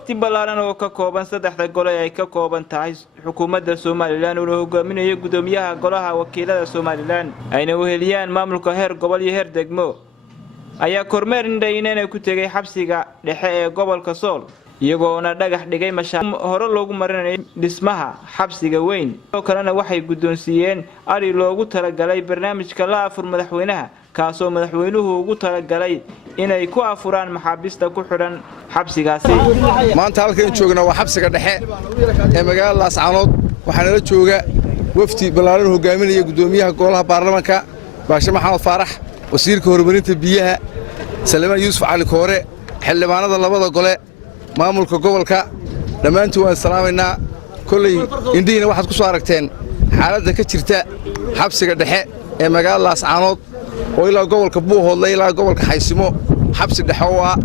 waqti ballaaran oo ka kooban saddexda gole ay ka kooban tahay xukuumadda Soomaaliland oo hogaaminayo gudoomiyaha golaha wakiilada Soomaaliland ayna u heliyaan maamulka heer gobol iyo heer degmo ayaa kormeer indhaynana ku tagay xabsiga dhexe ee gobolka Sool iyagoona dhagax dhigay mashaariic hore loogu marinayo dhismaha xabsiga weyn oo kalena waxay gudoonsiiyeen ari loogu talagalay barnaamijka la afur madaxweynaha kaasoo madaxweynuhu ugu talagalay inay ku afuraan maxaabiista ku xiran xabsigaasi maanta halkan joogna waa xabsiga dhexe ee magaalada Laascaanood waxaana la jooga wafdi ballaaran hogaaminaya gudoomiyaha golaha baarlamaanka Baasha Maxamed Faarax wasiirka horumarinta biyaha Salmaan Yuusuf Cali Koore xildhibaanada labada gole maamulka gobolka dhamaantii waan salaameynaa kulay indhiina waxaad ku soo aragteen xaaladda ka jirta xabsiga dhexe ee magaalada Laascaanood oo ilaa gobolka Buuhoodle ilaa gobolka Xaysimo xabsi dhexe oo ah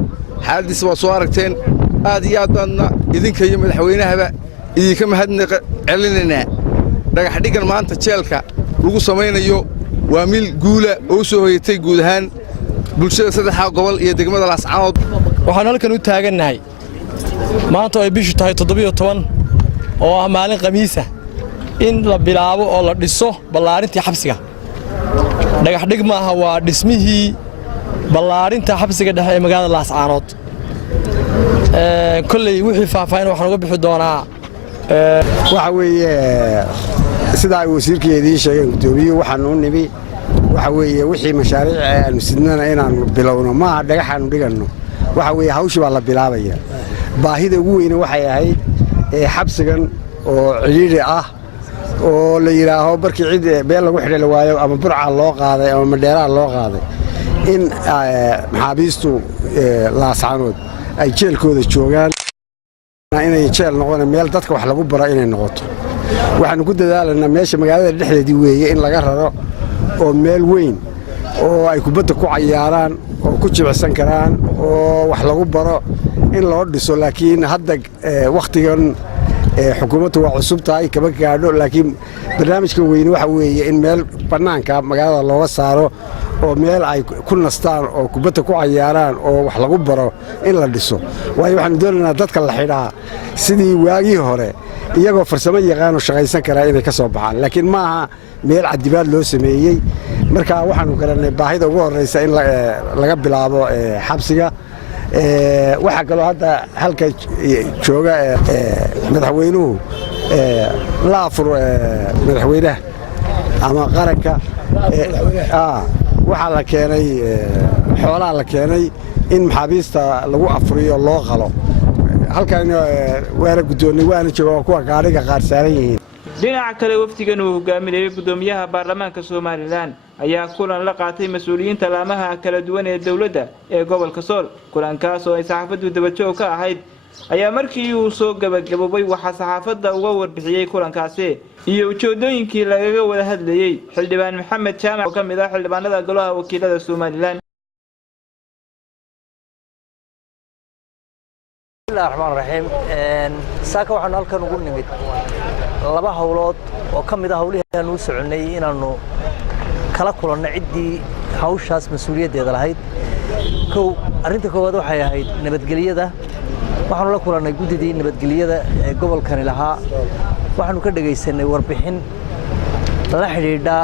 xaaladiisa waa soo aragteen aad iyo aad baadna idinka iyo madaxweynahaba idinka mahadnaq celinayna dhagax dhigan maanta jeelka lagu samaynayo waa mil guula oo soo hoyatay guud ahaan bulshada saddexda gobol iyo degmada Laascaanood waxaan halkan u taaganahay maanta ay bishu tahay 17 oo ah maalin khamiis ah in la bilaabo oo la dhiso ballaarintii xabsiga dhagax dhig maaha waa dhismihii ballaarinta xabsiga dhexe ee magaalada Laascaanood kulay wixii faahfaahin waxaan uga bixi doonaa waxa weeye sida ay wasiirkeedii sheegeen gudoomiyuhu waxaan u nimi waxa weeye wixii mashaariic aanu sidnana inaan bilowno ma dhagaxaanu dhigano waxa weeye hawsha baa la bilaabaya baahida ugu weyn waxay ahayd xabsigan oo ciriiri ah oo la yiraaho barkii cid beel lagu xidhay waayo ama burca loo qaaday ama madheeraha loo qaaday in maxaabiistu Laascaanood ay jeelkooda joogaan inay jeel noqon meel dadka wax lagu baro inay noqoto waxaan ku dadaalanaa meesha magaalada dhexdeedii weeye in laga raro oo meel weyn oo ay kubadda ku ciyaaraan oo ku jibcsan karaan oo wax lagu baro in loo dhiso laakiin hadda waqtigan xukuumaddu waa cusub tahay kaba gaadho laakiin barnaamijka weyn waxa weeye in meel banaanka magaalada looga saaro oo meel ay ku nastaan oo kubadda ku ciyaaraan oo wax lagu baro in la dhiso waayo waxaan doonaynaa dadka la xidhaa sidii waagii hore iyagoo farsamo yaqaan oo shaqaysan kara inay ka soo baxaan laakiin maaha meel cadibaad loo sameeyay marka waxaanu garanay baahida ugu horeysa in laga bilaabo xabsiga waxa kale hadda halka jooga madaxweynuhu la afur madaxweynaha ama qaranka waxa la keenay xoolaha la keenay in maxaabiista lagu afuriyo loo qalo halkan waana gudoonay waana jooga kuwa gaariga qaar saaran yihiin dhinaca kale wafdigan uu hogaaminayo gudoomiyaha baarlamaanka Soomaaliland ayaa kulan la qaatay mas'uuliyiinta laamaha kala duwan ee dawladda ee gobolka Sool kulankaas oo ay saxaafaddu dabajoog ka ahayd ayaa markii uu soo gabagabay waxa saxaafadda uga warbixiyay kulankaasi iyo ujeedooyinkii lagaga wada hadlayay xildhibaan Maxamed Jaamac oo kamid ah xildhibaanada golaha wakiilada Soomaaliland الرحمن الرحيم saaka waxaan halkan ugu nimid laba hawlood oo kamid ah hawlihii aan u soconay inaanu kala kulanno cidii hawshaas mas'uuliyadeeda lahayd arinta koowaad waxay ahayd nabadgelyada waxaanu la kulannay gudidii nabadgelyada ee gobolkan lahaa waxaanu ka dhageysanay warbixin la xiriirda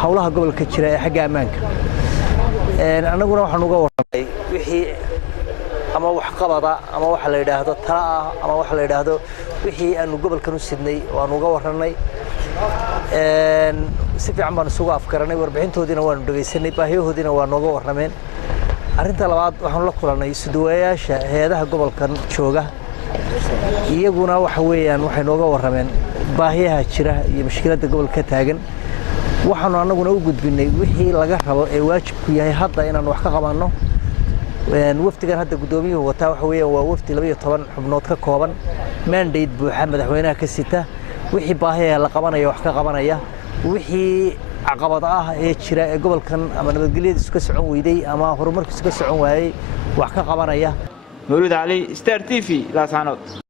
hawlaha gobolka jira ee xagga ammaanka annaguna waxaanu uga warramay wixii ama wax qabada ama waxa la yiraahdo tala ama waxa la yiraahdo wixii aanu gobolkan u sidnay oo aanu uga warranay si fiican baan isugu afkaranay warbixintoodina waanu dhageysanay baahiyahoodina waa nooga warrameen arinta labaad waxaanu la kulannay suduwayaasha hay'adaha gobolkan jooga iyaguna waxa weeyaan waxay nooga warrameen baahiyaha jira iyo mushkiladda gobolka taagan waxaanu annaguna u gudbinay wixii laga rabo ee waajibku yahay hadda inaan wax ka qabanno wafdigan hadda gudoomiyuhu wataa waxa weeyaan waa wafdi 12 xubnood ka kooban mandate buuxa madaxweynaha ka sita wixii baahiyaha la qabanaya wax ka qabanaya wixii caqabad ah ee jira ee gobolkan ama nabadgelyadiisu ka socon weyday ama horumarkiisu ka socon waayay wax ka qabanaya Mawlid Ali Star TV Laascaanood